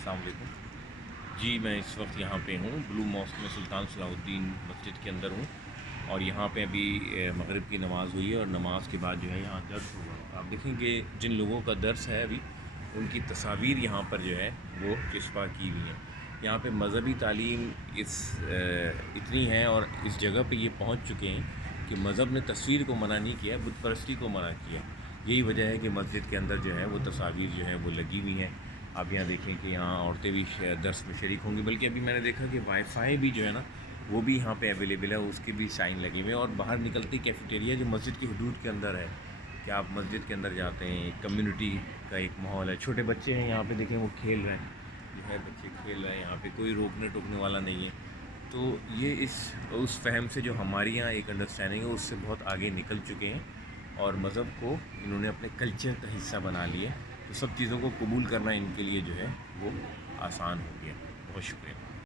السلام علیکم جی، میں اس وقت یہاں پہ ہوں بلو ماسک میں، سلطان صلاح الدین مسجد کے اندر ہوں، اور یہاں پہ ابھی مغرب کی نماز ہوئی ہے، اور نماز کے بعد جو ہے یہاں درس ہوگا۔ آپ دیکھیں کہ جن لوگوں کا درس ہے ابھی، ان کی تصاویر یہاں پر جو ہے وہ چسپاں کی ہوئی ہیں۔ یہاں پہ مذہبی تعلیم اتنی ہے اور اس جگہ پہ یہ پہنچ چکے ہیں کہ مذہب نے تصویر کو منع نہیں کیا، بت پرستی کو منع کیا۔ یہی وجہ ہے کہ مسجد کے اندر جو ہے وہ تصاویر جو ہے وہ لگی ہوئی ہیں۔ آپ یہاں دیکھیں کہ یہاں عورتیں بھی درس میں شریک ہوں گی، بلکہ ابھی میں نے دیکھا کہ وائی فائی بھی جو ہے نا وہ بھی یہاں پہ اویلیبل ہے، اس کے بھی سائن لگے ہوئے ہیں۔ اور باہر نکلتی کیفیٹیریا جو مسجد کی حدود کے اندر ہے، کہ آپ مسجد کے اندر جاتے ہیں، کمیونٹی کا ایک ماحول ہے، چھوٹے بچے ہیں یہاں پہ دیکھیں وہ کھیل رہے ہیں، جو ہے بچے کھیل رہے ہیں، یہاں پہ کوئی روکنے ٹوکنے والا نہیں ہے۔ تو یہ اس فہم سے جو ہماری یہاں ایک انڈرسٹینڈنگ ہے، اس سے بہت آگے نکل چکے ہیں، اور مذہب کو انہوں نے اپنے کلچر کا حصہ بنا لیا، تو سب چیزوں کو قبول کرنا ان کے لیے جو ہے وہ آسان ہو گیا۔ بہت شکریہ۔